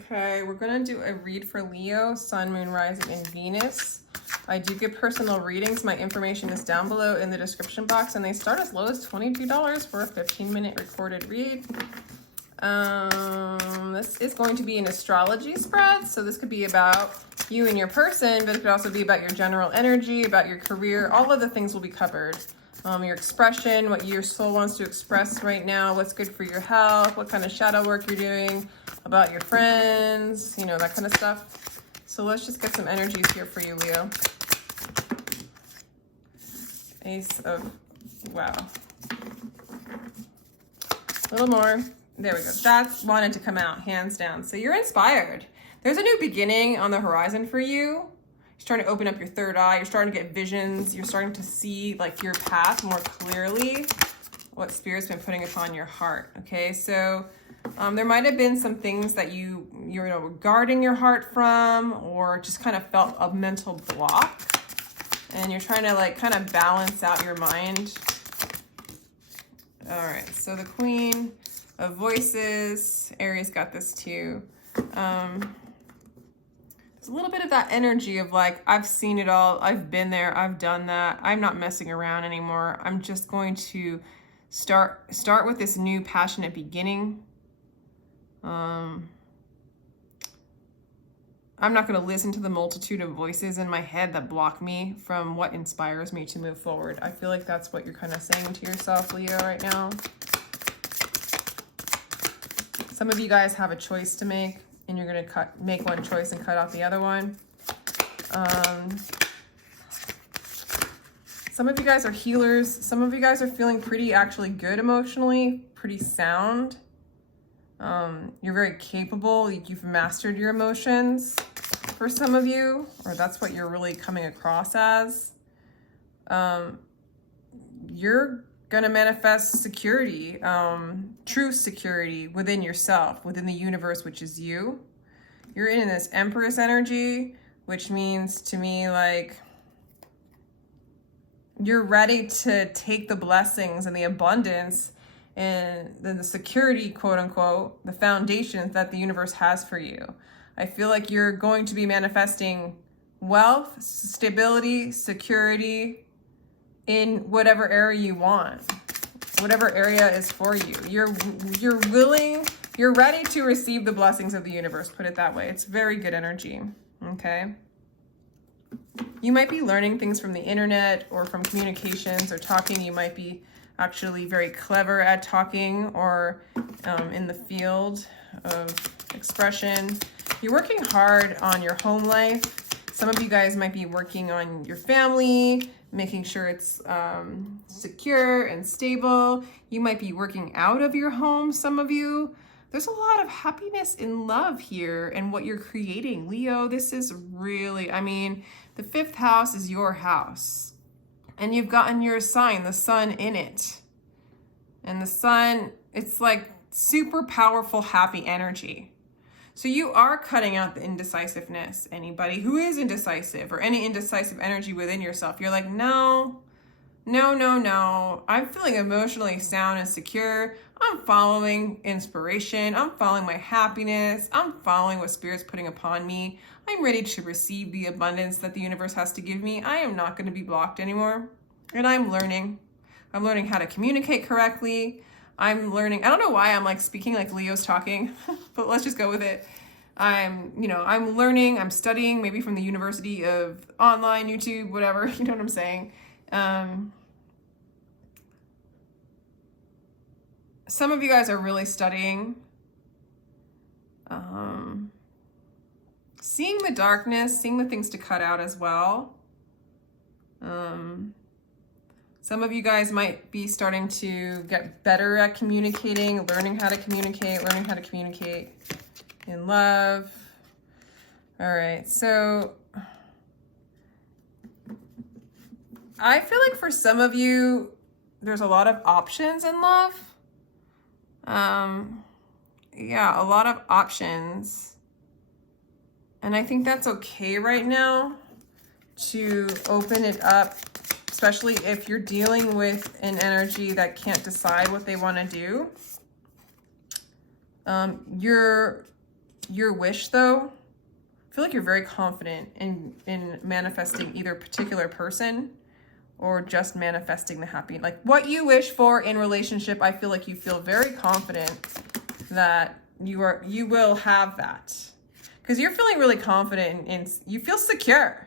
Okay, we're gonna do a read for Leo, Sun, Moon, Rising, and Venus. I do get personal readings. My information is down below in the description box, and they start as low as $22 for a 15-minute recorded read. This is going to be an astrology spread, so this could be about you and your person, but it could also be about your general energy, about your career. All of the things will be covered. Your expression, what your soul wants to express right now, what's good for your health, what kind of shadow work you're doing, about your friends, you know, that kind of stuff. So let's just get some energies here for you, Leo. Ace of, wow. A little more. There we go. That's wanted to come out, hands down. So you're inspired. There's a new beginning on the horizon for you. You're starting to open up your third eye. You're starting to get visions. You're starting to see like your path more clearly, what Spirit's been putting upon your heart. Okay, so there might have been some things that you're were guarding your heart from, or just kind of felt a mental block, and you're trying to like kind of balance out your mind. All right, so the Queen of Voices, Aries got this too. There's a little bit of that energy of like, I've seen it all, I've been there, I've done that, I'm not messing around anymore. I'm just going to start with this new passionate beginning. I'm not going to listen to the multitude of voices in my head that block me from what inspires me to move forward. I feel like that's what you're kind of saying to yourself, Leo, right now. Some of you guys have a choice to make, and you're going to make one choice and cut out the other one. Some of you guys are healers. Some of you guys are feeling pretty actually good emotionally, pretty sound. You're very capable. You've mastered your emotions for some of you, or that's what you're really coming across as. You're gonna manifest security, true security within yourself, within the universe, which is you. You're in this Empress energy, which means to me like you're ready to take the blessings and the abundance and the security, quote unquote, the foundations that the universe has for you. I feel like you're going to be manifesting wealth, stability, security in whatever area you want, whatever area is for you. You're willing, you're ready to receive the blessings of the universe, put it that way. It's very good energy, okay? You might be learning things from the internet or from communications or talking. You might be actually very clever at talking or in the field of expression. You're working hard on your home life. Some of you guys might be working on your family, making sure it's secure and stable. You might be working out of your home, some of you. There's a lot of happiness and love here in what you're creating. Leo, this is really, I mean, the 5th house is your house. And you've gotten your sign, the sun, in it. And the sun, it's like super powerful, happy energy. So you are cutting out the indecisiveness. Anybody who is indecisive or any indecisive energy within yourself, you're like, no. I'm feeling emotionally sound and secure. I'm following inspiration. I'm following my happiness. I'm following what Spirit's putting upon me. I'm ready to receive the abundance that the universe has to give me. I am not going to be blocked anymore. And I'm learning. I'm learning how to communicate correctly. I'm learning. I don't know why I'm like speaking like Leo's talking, but let's just go with it. I'm learning, I'm studying maybe from the University of Online, YouTube, whatever, you know what I'm saying? Some of you guys are really studying. Seeing the darkness, seeing the things to cut out as well. Some of you guys might be starting to get better at communicating, learning how to communicate in love. All right, so I feel like for some of you, there's a lot of options in love. Yeah, a lot of options. And I think that's okay right now to open it up, especially if you're dealing with an energy that can't decide what they want to do. You're Your wish, though, I feel like you're very confident in manifesting either a particular person or just manifesting the happy. Like what you wish for in relationship, I feel like you feel very confident that you will have that. Because you're feeling really confident in you feel secure.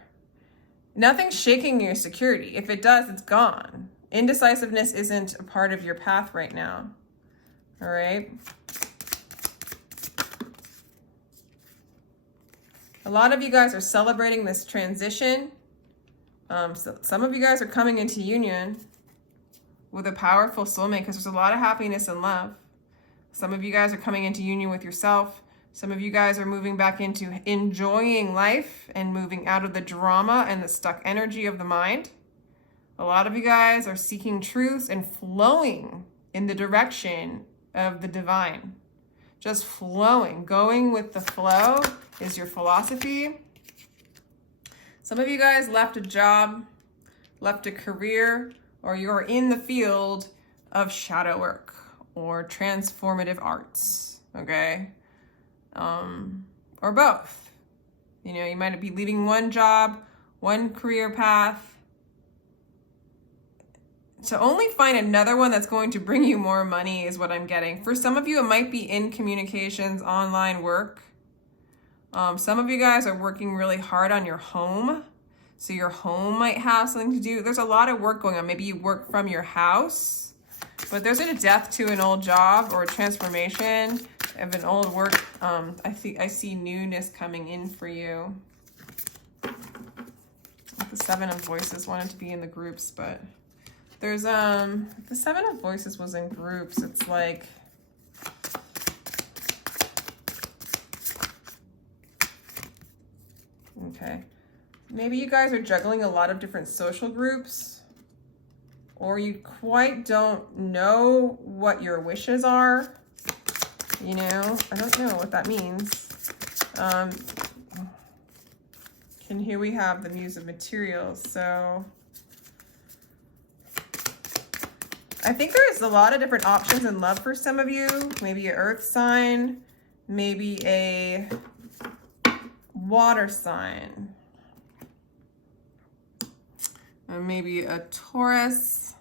Nothing's shaking your security. If it does, it's gone. Indecisiveness isn't a part of your path right now. All right. A lot of you guys are celebrating this transition. So some of you guys are coming into union with a powerful soulmate because there's a lot of happiness and love. Some of you guys are coming into union with yourself. Some of you guys are moving back into enjoying life and moving out of the drama and the stuck energy of the mind. A lot of you guys are seeking truth and flowing in the direction of the divine. Just flowing, going with the flow is your philosophy. Some of you guys left a job, left a career, or you're in the field of shadow work or transformative arts, okay? Or both. You know, you might be leaving one job, one career path, to only find another one that's going to bring you more money is what I'm getting. For some of you, it might be in communications, online work. Some of you guys are working really hard on your home. So your home might have something to do. There's a lot of work going on. Maybe you work from your house, but there's a death to an old job or a transformation of an old work. I see newness coming in for you. The Seven of Voices wanted to be in the groups, but there's the Seven of Voices was in groups. It's like okay. Maybe you guys are juggling a lot of different social groups, or you quite don't know what your wishes are. You know, I don't know what that means. And here we have the Muse of Materials. So I think there's a lot of different options in love for some of you. Maybe an earth sign, maybe a water sign, maybe a Taurus.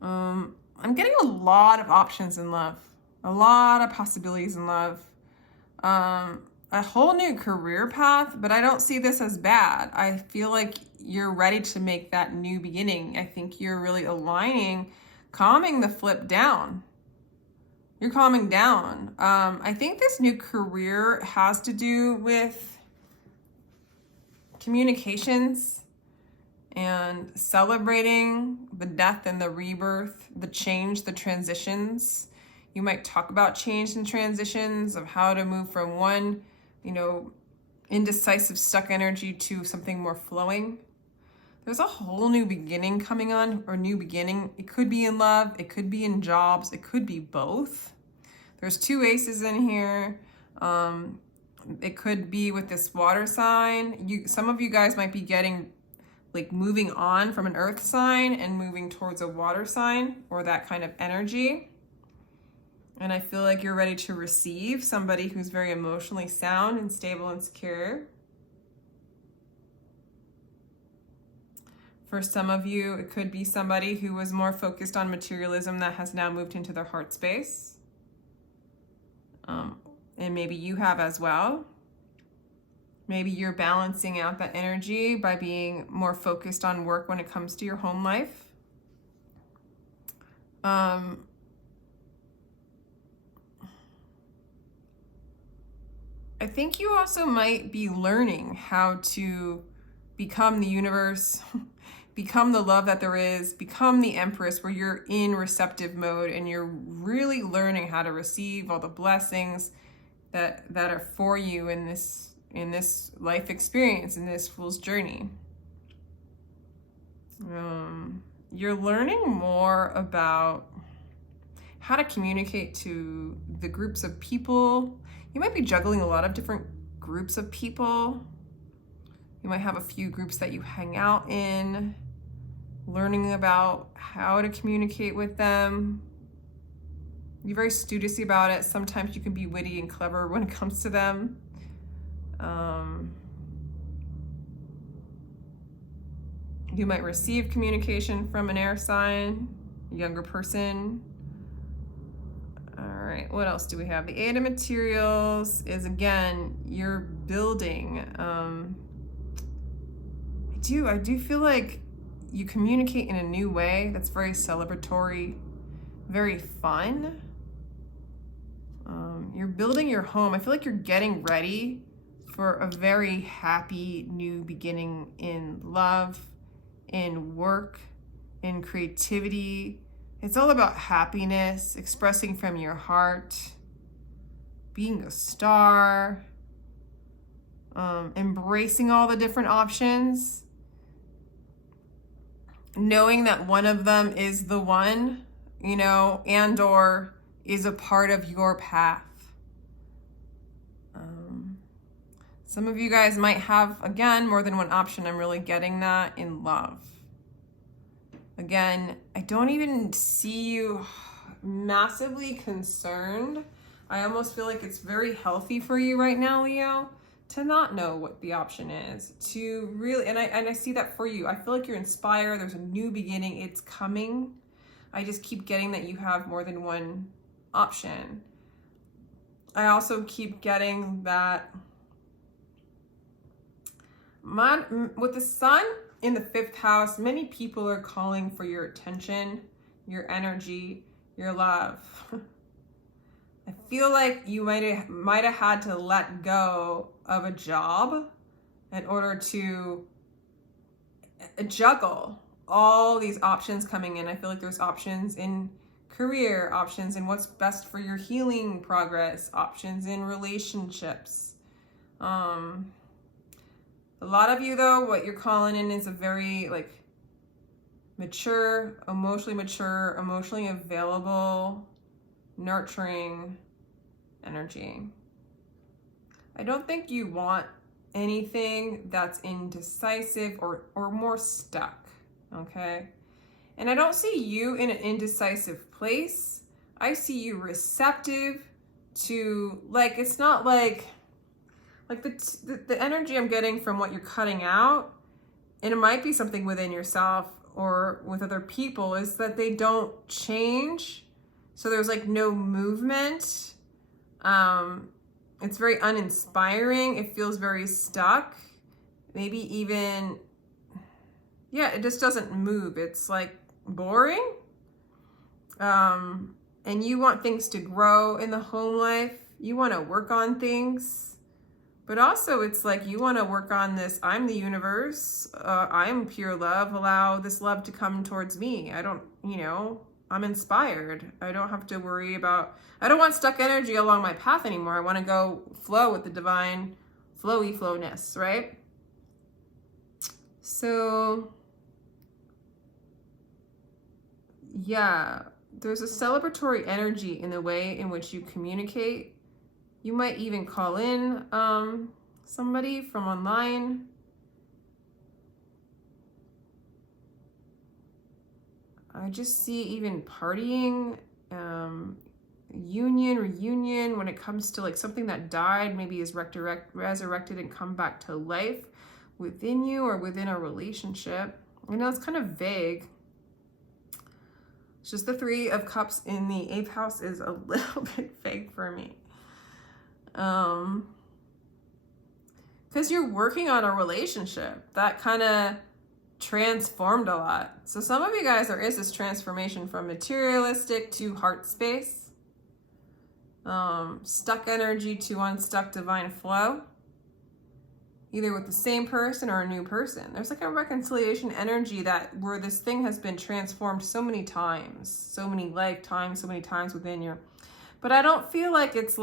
I'm getting a lot of options in love, a lot of possibilities in love, a whole new career path, but I don't see this as bad. I feel like you're ready to make that new beginning. I think you're really aligning, calming the flip down. You're calming down. I think this new career has to do with communications and celebrating the death and the rebirth, the change, the transitions. You might talk about change and transitions of how to move from one, you know, indecisive, stuck energy to something more flowing. There's a whole new beginning coming on, or new beginning. It could be in love, it could be in jobs, it could be both. There's two aces in here. It could be with this water sign. Some of you guys might be getting, like, moving on from an earth sign and moving towards a water sign, or that kind of energy. And I feel like you're ready to receive somebody who's very emotionally sound and stable and secure. For some of you, it could be somebody who was more focused on materialism that has now moved into their heart space. And maybe you have as well. Maybe you're balancing out that energy by being more focused on work when it comes to your home life. I think you also might be learning how to become the universe, become the love that there is, become the Empress, where you're in receptive mode and you're really learning how to receive all the blessings that are for you in this life experience, in this fool's journey. You're learning more about how to communicate to the groups of people. You might be juggling a lot of different groups of people. You might have a few groups that you hang out in, learning about how to communicate with them. You're very studious about it. Sometimes you can be witty and clever when it comes to them. You might receive communication from an air sign, a younger person. All right, what else do we have? The Eight of Materials is, again, you're building. I do feel like you communicate in a new way that's very celebratory, very fun. You're building your home. I feel like you're getting ready for a very happy new beginning in love, in work, in creativity. It's all about happiness, expressing from your heart, being a star, embracing all the different options, knowing that one of them is the one, and or is a part of your path. Some of you guys might have, again, more than one option. I'm really getting that in love. Again, I don't even see you massively concerned. I almost feel like it's very healthy for you right now, Leo, to not know what the option is, to really, and I see that for you. I feel like you're inspired. There's a new beginning. It's coming. I just keep getting that you have more than one option. I also keep getting that with the sun in the 5th house, many people are calling for your attention, your energy, your love. I feel like you might have had to let go of a job in order to juggle all these options coming in. I feel like there's options in career, options in what's best for your healing progress, options in relationships. A lot of you, though, what you're calling in is a very mature, emotionally available, nurturing energy. I don't think you want anything that's indecisive or more stuck, okay? And I don't see you in an indecisive place. I see you receptive to, it's not like the energy I'm getting from what you're cutting out, and it might be something within yourself or with other people, is that they don't change. So there's no movement. It's very uninspiring. It feels very stuck. Maybe even, it just doesn't move. It's boring. And you want things to grow in the home life. You want to work on things. But also it's you want to work on this, I'm the universe, I'm pure love, allow this love to come towards me. I don't, I'm inspired. I don't have to worry about, I don't want stuck energy along my path anymore. I want to go flow with the divine flowness, right? So, yeah, there's a celebratory energy in the way in which you communicate. You might even call in somebody from online. I just see even partying, reunion when it comes to something that died, maybe is resurrected and come back to life within you or within a relationship. I know it's kind of vague. It's just the 3 of Cups in the 8th house is a little bit vague for me. Because you're working on a relationship that kind of transformed a lot. So some of you guys, there is this transformation from materialistic to heart space, stuck energy to unstuck divine flow, either with the same person or a new person. There's a reconciliation energy where this thing has been transformed so many times, so many lifetimes, so many times within you. But I don't feel like it's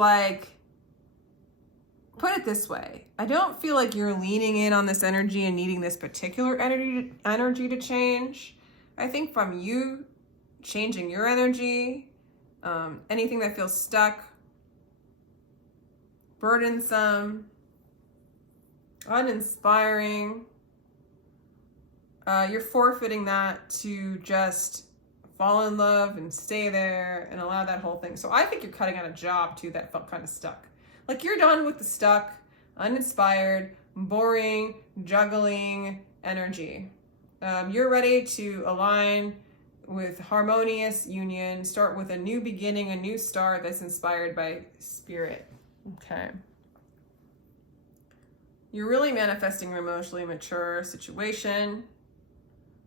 put it this way, I don't feel like you're leaning in on this energy and needing this particular energy to change. I think from you changing your energy, anything that feels stuck, burdensome, uninspiring, you're forfeiting that to just fall in love and stay there and allow that whole thing. So I think you're cutting out a job too that felt kind of stuck. Like you're done with the stuck, uninspired, boring, juggling energy. You're ready to align with harmonious union, start with a new beginning, a new start that's inspired by spirit. Okay. You're really manifesting an emotionally mature situation,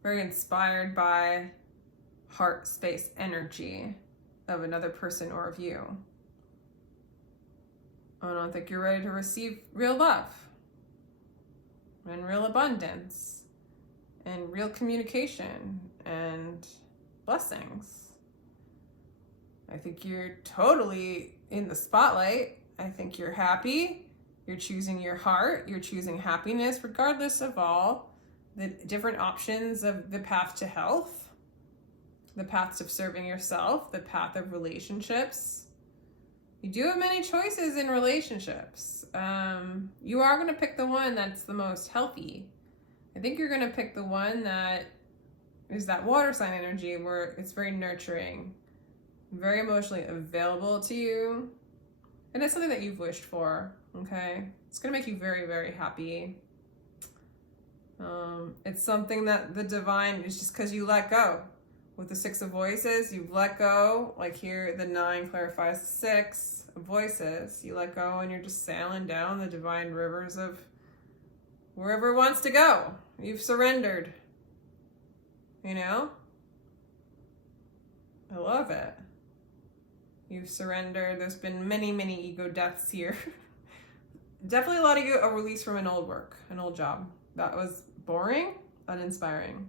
very inspired by heart space energy of another person or of you. I don't think you're ready to receive real love and real abundance and real communication and blessings. I think you're totally in the spotlight. I think you're happy. You're choosing your heart. You're choosing happiness, regardless of all the different options of the path to health, the paths of serving yourself, the path of relationships. You do have many choices in relationships. You are going to pick the one that's the most healthy. I think you're going to pick the one that is that water sign energy where it's very nurturing, very emotionally available to you. And it's something that you've wished for, okay? It's going to make you very, very happy. It's something that the divine is just because you let go. With the 6 of voices, you've let go. Like here, the 9 clarifies the 6 of voices. You let go and you're just sailing down the divine rivers of wherever it wants to go. You've surrendered. You know? I love it. You've surrendered. There's been many, many ego deaths here. Definitely a lot of you a release from an old work, an old job. That was boring, uninspiring.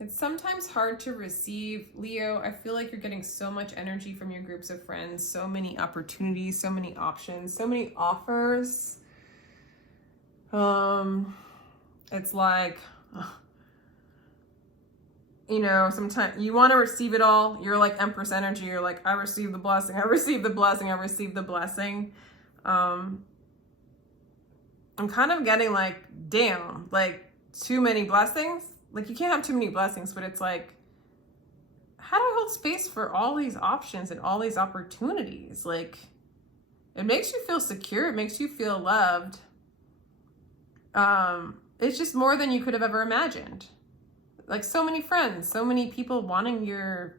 It's sometimes hard to receive, Leo. I feel like you're getting so much energy from your groups of friends, so many opportunities, so many options, so many offers. It's like, you know, sometimes you want to receive it all. You're like Empress energy. You're like, I received the blessing. I received the blessing. I received the blessing. I'm kind of getting like, damn, like too many blessings. Like you can't have too many blessings, but it's like, how do I hold space for all these options and all these opportunities? Like it makes you feel secure. It makes you feel loved. It's just more than you could have ever imagined. Like so many friends, so many people wanting your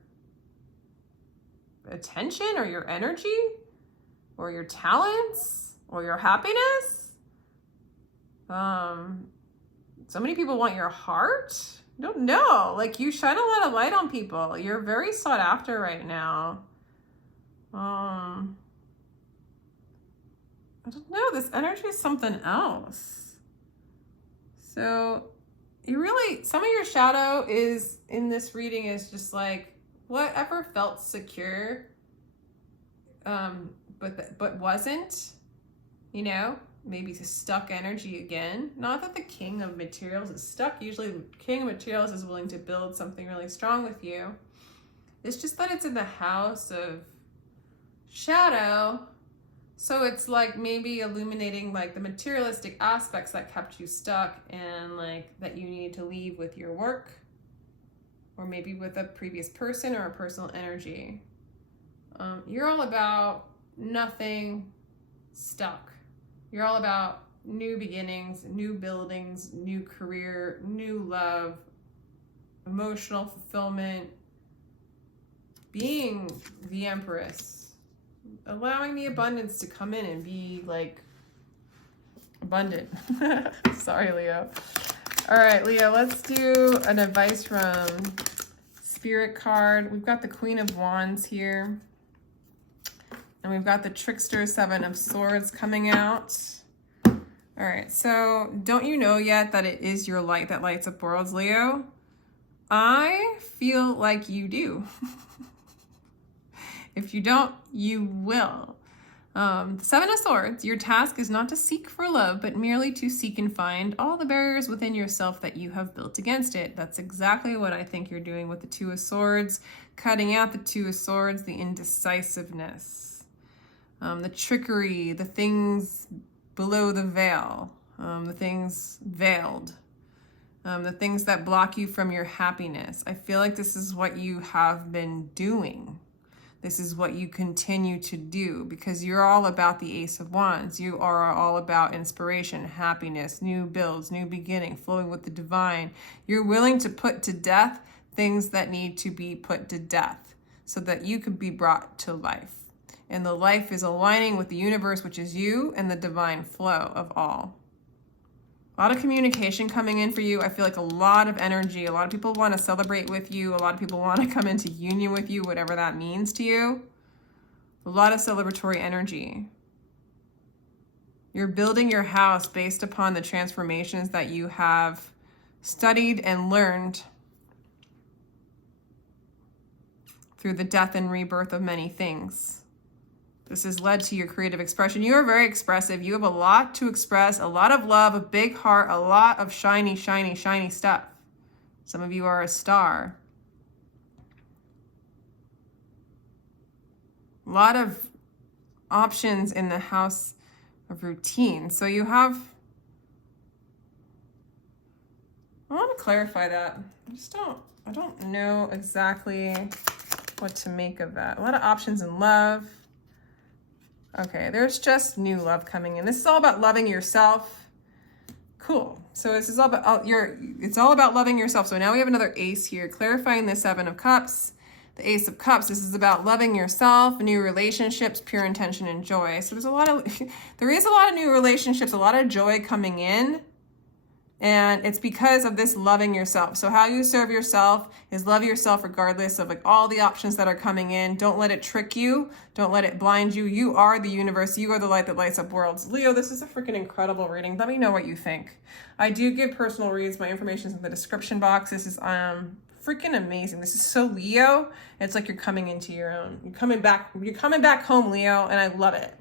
attention or your energy or your talents or your happiness. So many people want your heart. I don't know. Like you shine a lot of light on people. You're very sought after right now. I don't know. This energy is something else. So you really, some of your shadow is in this reading is just like whatever felt secure, but wasn't, you know, maybe stuck energy again. Not that the king of materials is stuck. Usually the king of materials is willing to build something really strong with you. It's just that it's in the house of shadow. So it's like maybe illuminating like the materialistic aspects that kept you stuck and like that you need to leave with your work or maybe with a previous person or a personal energy. You're all about nothing stuck. You're all about new beginnings, new buildings, new career, new love, emotional fulfillment, being the Empress. Allowing the abundance to come in and be like abundant. Sorry, Leo. All right, Leo, let's do an advice from Spirit card. We've got the Queen of Wands here. And we've got the Trickster 7 of Swords coming out. All right, so don't you know yet that it is your light that lights up worlds, Leo? I feel like you do. If you don't, you will. The 7 of Swords, your task is not to seek for love, but merely to seek and find all the barriers within yourself that you have built against it. That's exactly what I think you're doing with the 2 of Swords, cutting out the 2 of Swords, the indecisiveness, the trickery, the things below the veil. the things veiled, the things that block you from your happiness. I feel like this is what you have been doing. This is what you continue to do, because you're all about the Ace of Wands. You are all about inspiration, happiness, new builds, new beginning, flowing with the divine. You're willing to put to death things that need to be put to death so that you could be brought to life. And the life is aligning with the universe, which is you, and the divine flow of all. A lot of communication coming in for you. I feel like a lot of energy. A lot of people want to celebrate with you. A lot of people want to come into union with you, whatever that means to you. A lot of celebratory energy. You're building your house based upon the transformations that you have studied and learned through the death and rebirth of many things. This has led to your creative expression. You are very expressive. You have a lot to express, a lot of love, a big heart, a lot of shiny, shiny, shiny stuff. Some of you are a star. A lot of options in the house of routine. So you have, I want to clarify that. I don't know exactly what to make of that. A lot of options in love. Okay, there's just new love coming in. This is all about loving yourself. Cool. So this is all about it's all about loving yourself. So now we have another ace here, clarifying the Seven of Cups. The Ace of Cups, this is about loving yourself, new relationships, pure intention and joy. So there is a lot of new relationships, a lot of joy coming in. And it's because of this loving yourself. So how you serve yourself is love yourself regardless of like all the options that are coming in. Don't let it trick you. Don't let it blind you. You are the universe. You are the light that lights up worlds. Leo, this is a freaking incredible reading. Let me know what you think. I do give personal reads. My information is in the description box. This is freaking amazing. This is so Leo. It's like you're coming into your own. You're coming back home, Leo, and I love it.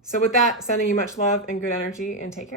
So with that, sending you much love and good energy, and take care.